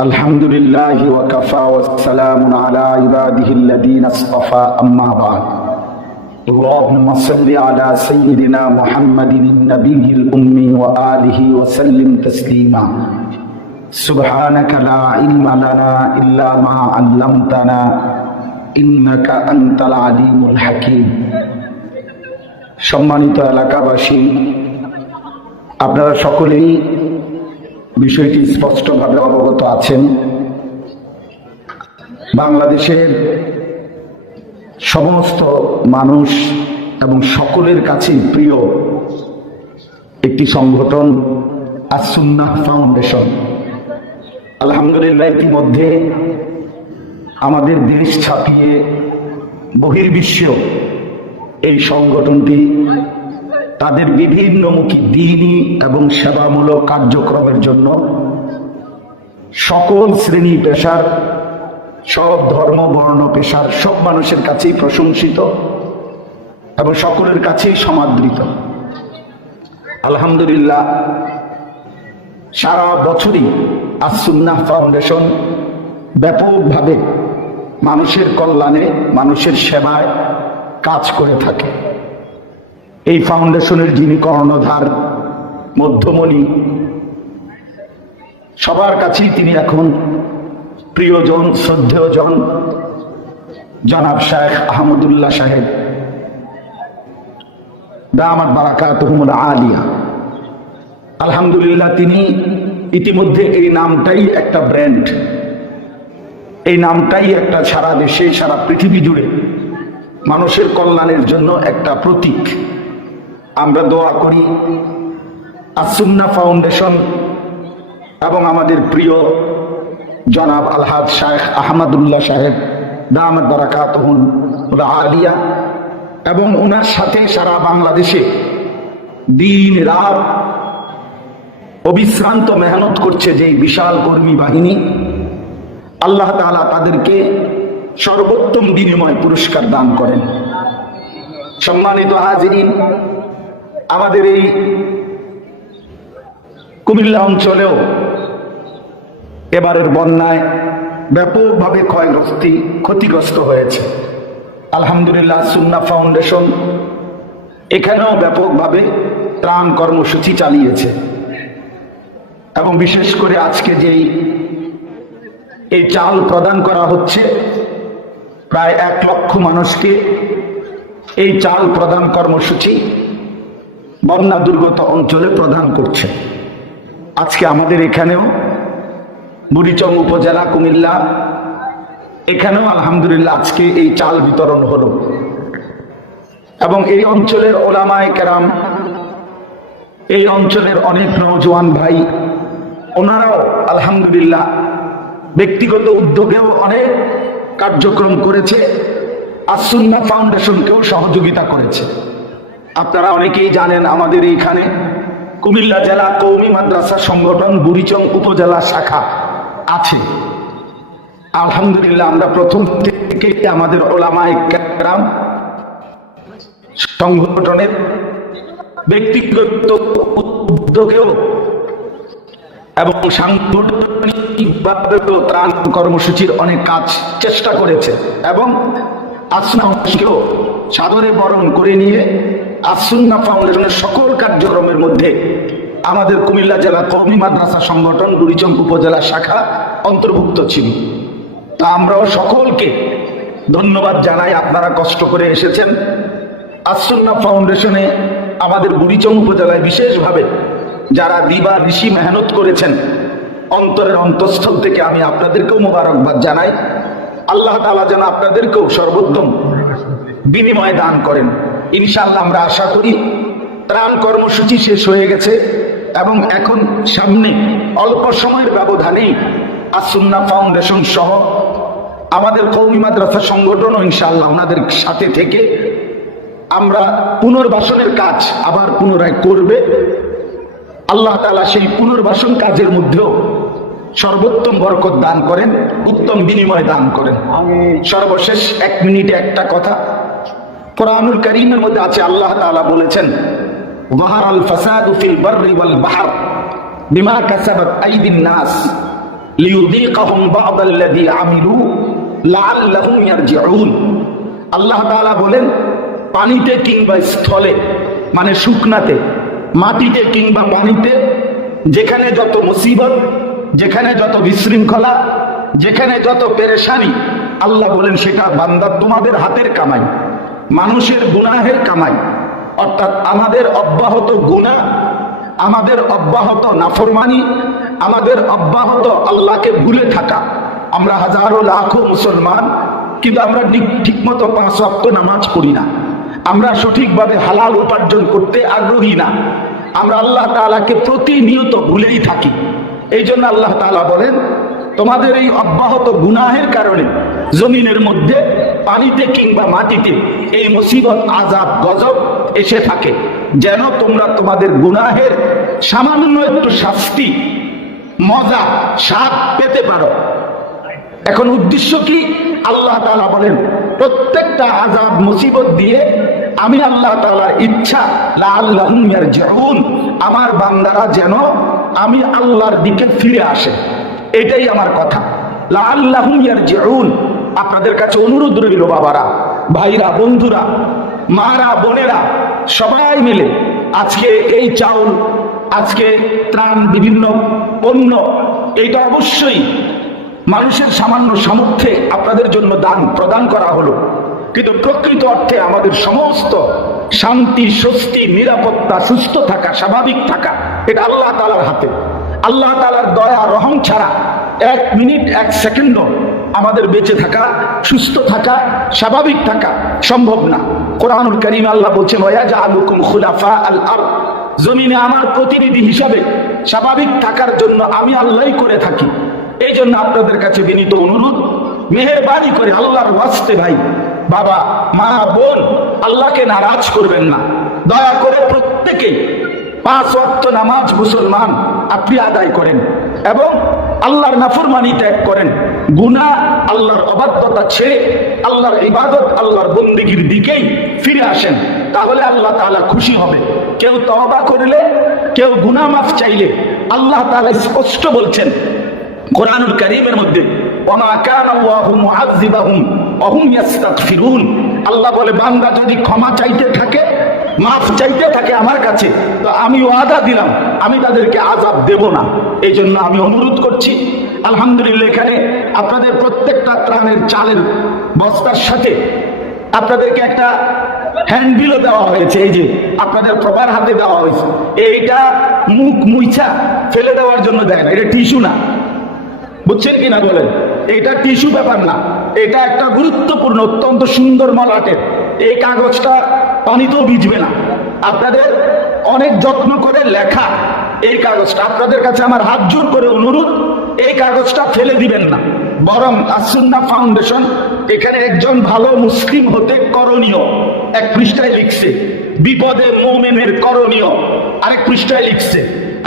الحمد لله وكفى والسلام على عباده الذين اصطفى أما بعد اللهم صل على سيدنا محمد النبي الأمي وآله وسلم تسليما سبحانك لا علم لنا إلا ما علمتنا إنك أنت العليم الحكيم সম্মানিত এলাকাবাসী আপনারা সকলেই বিষয়টি স্পষ্টভাবে অবগত আছেন। বাংলাদেশের সমস্ত মানুষ এবং সকলের কাছে প্রিয় একটি সংগঠন আসুন্নাহ ফাউন্ডেশন। আলহামদুলিল্লাহ ইতিমধ্যে আমাদের দেশ ছাপিয়ে বহির্বিশ্ব এই সংগঠনটি তাদের বিভিন্নমুখী দিনই এবং সেবামূলক কার্যক্রমের জন্য সকল শ্রেণি পেশার, সব ধর্ম, বর্ণ, পেশার সব মানুষের কাছেই প্রশংসিত এবং সকলের কাছেই সমাদৃত। আলহামদুলিল্লাহ, সারা বছরই আসুন্নাহ ফাউন্ডেশন ব্যাপকভাবে মানুষের কল্যাণে, মানুষের সেবায় কাজ করে থাকে। এই ফাউন্ডেশনের যিনি কর্ণধার, মধ্যমণি, সবার কাছেই তিনি এখন প্রিয়জন, শ্রদ্ধেয়জন, জনাব শাহেখ আহমদুল্লাহ সাহেব। দামাত বারাকাতুহুমুল আলিয়া। আলহামদুলিল্লাহ, তিনি ইতিমধ্যে এই নামটাই একটা ব্র্যান্ড। এই নামটাই একটা সারা দেশে, সারা পৃথিবী জুড়ে মানুষের কল্যাণের জন্য একটা প্রতীক। আমরা দোয়া করি। আসুন্না ফাউন্ডেশন এবং আমাদের প্রিয় জনাব আলহাদ শাহেখ আহমদুল্লাহ সাহেব দামদ বারাকাতহুন আলিয়া, এবং ওনার সাথে সারা বাংলাদেশে দিন রাত অবিশ্রান্ত মেহনত করছে যে বিশাল কর্মী বাহিনী। আল্লাহ তাআলা তাদেরকে সর্বোত্তম বিনিময় পুরস্কার দান করেন। সম্মানিত হাজিরিন আমাদের এই কুমিল্লা অঞ্চলেও এবারের বন্যায় ব্যাপকভাবে ক্ষয়গ্রস্তি ক্ষতিগ্রস্ত হয়েছে। আলহামদুলিল্লাহ সুন্না ফাউন্ডেশন এখানেও ব্যাপকভাবে ত্রাণ কর্মসূচি চালিয়েছে। এবং বিশেষ করে আজকে যেই এই চাল প্রদান করা হচ্ছে, প্রায় এক লক্ষ মানুষকে এই চাল প্রদান কর্মসূচি বন্যা দুর্গত অঞ্চলে প্রদান করছে। আজকে আমাদের এখানেও বুড়িচং উপজেলা কুমিল্লা, এখানেও আলহামদুলিল্লাহ আজকে এই চাল বিতরণ হলো। এবং এই অঞ্চলের ওলামায় কেরাম, এই অঞ্চলের অনেক নৌজওয়ান ভাই, ওনারাও আলহামদুলিল্লাহ ব্যক্তিগত উদ্যোগেও অনেক কার্যক্রম করেছে আসুন্না ফাউন্ডেশনকেও সহযোগিতা করেছে। আপনারা অনেকেই জানেন আমাদের এইখানে কুমিল্লা জেলা কৌমি মাদ্রাসা সংগঠন বুড়িচং উপজেলা শাখা আছে। আলহামদুলিল্লাহ আমরা প্রথম থেকে আমাদের ওলামায় কেরাম সংগঠনের ব্যক্তিগত উদ্যোগেও এবং সাংগঠনিকভাবেও ত্রাণ কর্মসূচির অনেক কাজ চেষ্টা করেছে এবং আসনাকেও সাদরে বরণ করে নিয়ে আসুন্না ফাউন্ডেশনের সকল কার্যক্রমের মধ্যে আমাদের কুমিল্লা জেলা কওমি মাদ্রাসা সংগঠন বুড়িচং উপজেলা শাখা অন্তর্ভুক্ত ছিল। তা আমরাও সকলকে ধন্যবাদ জানাই, আপনারা কষ্ট করে এসেছেন। আসুন্না ফাউন্ডেশনে আমাদের বুড়িচং উপজেলায় বিশেষভাবে যারা দিবা ঋষি মেহনত করেছেন, অন্তরের অন্তঃস্থল থেকে আমি আপনাদেরকেও মোবারকবাদ জানাই। আল্লাহ তালা যেন আপনাদেরকেও সর্বোত্তম বিনিময় দান করেন। ইনশাল্লাহ আমরা আশা করি ত্রাণ কর্মসূচি শেষ হয়ে গেছে এবং এখন সামনে অল্প সময়ের ব্যবধানেই আসুন্না ফাউন্ডেশন সহ আমাদের কৌমি মাদ্রাসা সংগঠনও ইনশাল্লাহ ওনাদের সাথে থেকে আমরা পুনর্বাসনের কাজ আবার পুনরায় করবে। আল্লাহ তালা সেই পুনর্বাসন কাজের মধ্যেও সর্বোত্তম বরকত দান করেন উত্তম বিনিময় দান করেন। সর্বশেষ এক মিনিটে একটা কথা। কোরআনুল করিমের মধ্যে আছে, আল্লাহ তাআলা বলেছেন আল ফাসাদু ফিল বাররি ওয়াল বাহর বিমা কাসাবাত আইদিন নাস লিউযীকাহুম বা'দাল্লাযী আমিলু লাআল্লাহুম ইয়ারজিউন। আল্লাহ তাআলা বলেন, পানিতে কিংবা স্থলে মানে শুকনাতে, মাটিতে কিংবা পানিতে, যেখানে যত মুসিবত, যেখানে যত বিশৃঙ্খলা, যেখানে যত পেরেশানি, আল্লাহ বলেন, সেটা বান্দা তোমাদের হাতের কামাই। মানুষের গুনাহের কামাই। অর্থাৎ আমাদের অব্যাহত গুনাহ, আমাদের অব্যাহত নাফরমানি, আমাদের অব্যাহত আল্লাহকে ভুলে থাকা। আমরা হাজারো লাখো মুসলমান, কিন্তু আমরা ঠিক মতো পাঁচ ওয়াক্ত নামাজ পড়ি না। আমরা সঠিকভাবে হালাল উপার্জন করতে আগ্রহী না। আমরা আল্লাহ তাআলাকে প্রতিনিয়ত ভুলেই থাকি। এই জন্য আল্লাহ তালা বলেন তোমাদের এই অব্যাহত গুনাহের কারণে জমিনের মধ্যে পানিতে কিংবা মাটিতে এই মুসিবত আজাব গজব এসে থাকে। যেন তোমরা তোমাদের গুনাহের সামান্য একটু শাস্তি, মজা, স্বাদ পেতে পারো। এখন উদ্দেশ্য কি? আল্লাহ তাআলা বলেন, প্রত্যেকটা আজাব মুসিবত দিয়ে আমি আল্লাহ তাআলার ইচ্ছা লা আল্লাহুম ইয়ারজিউন, আমার বান্দারা যেন আমি আল্লাহর দিকে ফিরে আসে। এটাই আমার কথা। লা আল্লাহুম ইয়ারজিউন। আপনাদের কাছে অনুরোধ রইল বাবারা, ভাইরা, বন্ধুরা, মারা, বোনেরা, সবাই মিলে আজকে এই চাউল, আজকে ত্রাণ বিভিন্ন পণ্য, এইটা অবশ্যই মানুষের সামান্য সামর্থ্যে আপনাদের জন্য দান প্রদান করা হলো। কিন্তু প্রকৃত অর্থে আমাদের সমস্ত শান্তি, স্বস্তি, নিরাপত্তা, সুস্থ থাকা, স্বাভাবিক থাকা, এটা আল্লাহ তালার হাতে। আল্লাহ তালার দয়া, রহম ছাড়া এক মিনিট, এক সেকেন্ডও আমাদের বেঁচে থাকা, সুস্থ থাকা, স্বাভাবিক থাকা সম্ভব না। কোরআনুল করিম আল্লাহ বলছেন আলুকুম খুলাফা আল আর জমিনে আমার প্রতিনিধি হিসাবে স্বাভাবিক থাকার জন্য আমি আল্লাহই করে থাকি। এই জন্য আপনাদের কাছে বিনীত অনুরোধ, মেহরবানি করে আল্লাহর ওয়াস্তে ভাই, বাবা, মা, বোন, আল্লাহকে নারাজ করবেন না। দয়া করে প্রত্যেকেই পাঁচ ওয়াক্ত নামাজ মুসলমান আপনি আদায় করেন এবং আল্লাহর নাফরমানি ত্যাগ করেন। গুনাহ আল্লাহর অবাধ্যতা ছেড়ে আল্লাহর ইবাদত আল্লাহর বন্দিগির দিকেই ফিরে আসেন। তাহলে আল্লাহ তাআলা খুশি হবে। কেউ তওবা করলে, কেউ গুনাহ মাফ চাইলে আল্লাহ তাআলা স্পষ্ট বলছেন, কোরআনুল কারীমের মধ্যে ওমা কানা আল্লাহু মুআযযিবাহুম ওয়া হুম ইস্তাগফিরুন আল্লাহ বলে, বান্দা যদি ক্ষমা চাইতে থাকে, মাফ চাইতে থাকে আমার কাছে, তো আমি ওয়াদা দিলাম, আমি তাদেরকে আজাব দেব না। এই জন্য আমি অনুরোধ করছি, আলহামদুলিল্লাহ, এখানে আপনাদের প্রত্যেকটা ত্রাণের চালের বস্তার সাথে আপনাদেরকে একটা হ্যান্ডবিলও দেওয়া হয়েছে, এই যে আপনাদের প্রপার হাতে দেওয়া হয়েছে। এইটা মুখ মুইছা ফেলে দেওয়ার জন্য দেয় না, এটা টিস্যু না। বুঝছেন কি না বলেন? এটা টিস্যু ব্যাপার না। এটা একটা গুরুত্বপূর্ণ, অত্যন্ত সুন্দর মলাটের এই কাগজটা পানিতেও ভিজবে না। আপনাদের অনেক যত্ন করে লেখা এই কাগজটা। আপনাদের কাছে আমার হাত জোর করে অনুরোধ, এই কাগজটা ফেলে দিবেন না। বরং আসুন্না ফাউন্ডেশন এখানে একজন ভালো মুসলিম হতে করণীয়। এক পৃষ্ঠায় লিখছে, বিপদে মোমেনের করণীয়। আরেক পৃষ্ঠায় লিখছে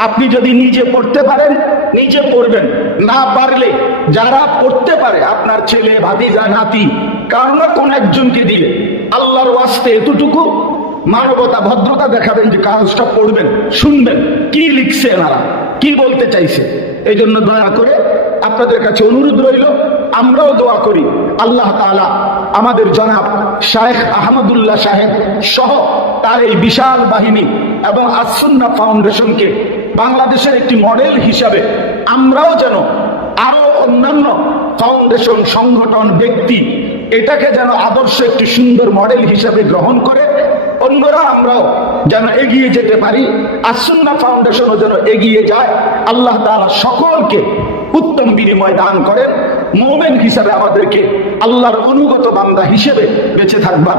আপনি যদি নিজে পড়তে পারেন, নিজে পড়বেন। না পারলে যারা পড়তে পারে, আপনার ছেলে, ভাতিজা, নাতি কারণ কোন একজনকে দিলে, আল্লাহর ওয়াস্তে এতটুকু মানবতা, ভদ্রতা দেখাবেন যে কাগজটা পড়বেন, শুনবেন, কি লিখছে এনারা, কি বলতে চাইছে। এই জন্য দয়া করে আপনাদের কাছে অনুরোধ রইল, আমরাও দোয়া করি, আল্লাহ তাআলা আমাদের জনাব শায়েখ আহমদুল্লাহ সাহেব সহ তার এই বিশাল বাহিনী এবং আসুন্না ফাউন্ডেশনকে বাংলাদেশের একটি মডেল হিসাবে আমরাও যেন আরও অন্যান্য ফাউন্ডেশন, সংগঠন, ব্যক্তি এটাকে যেন আদর্শ একটি সুন্দর মডেল হিসাবে গ্রহণ করে, অন্যরা আমরাও যেন এগিয়ে যেতে পারি আসুন্না ফাউন্ডেশনও যেন এগিয়ে যায়। আল্লাহ তাআলা সকলকে উত্তম বিনিময় দান করেন। মোমেন হিসাবে আমাদেরকে আল্লাহর অনুগত বান্দা হিসেবে বেঁচে থাকবার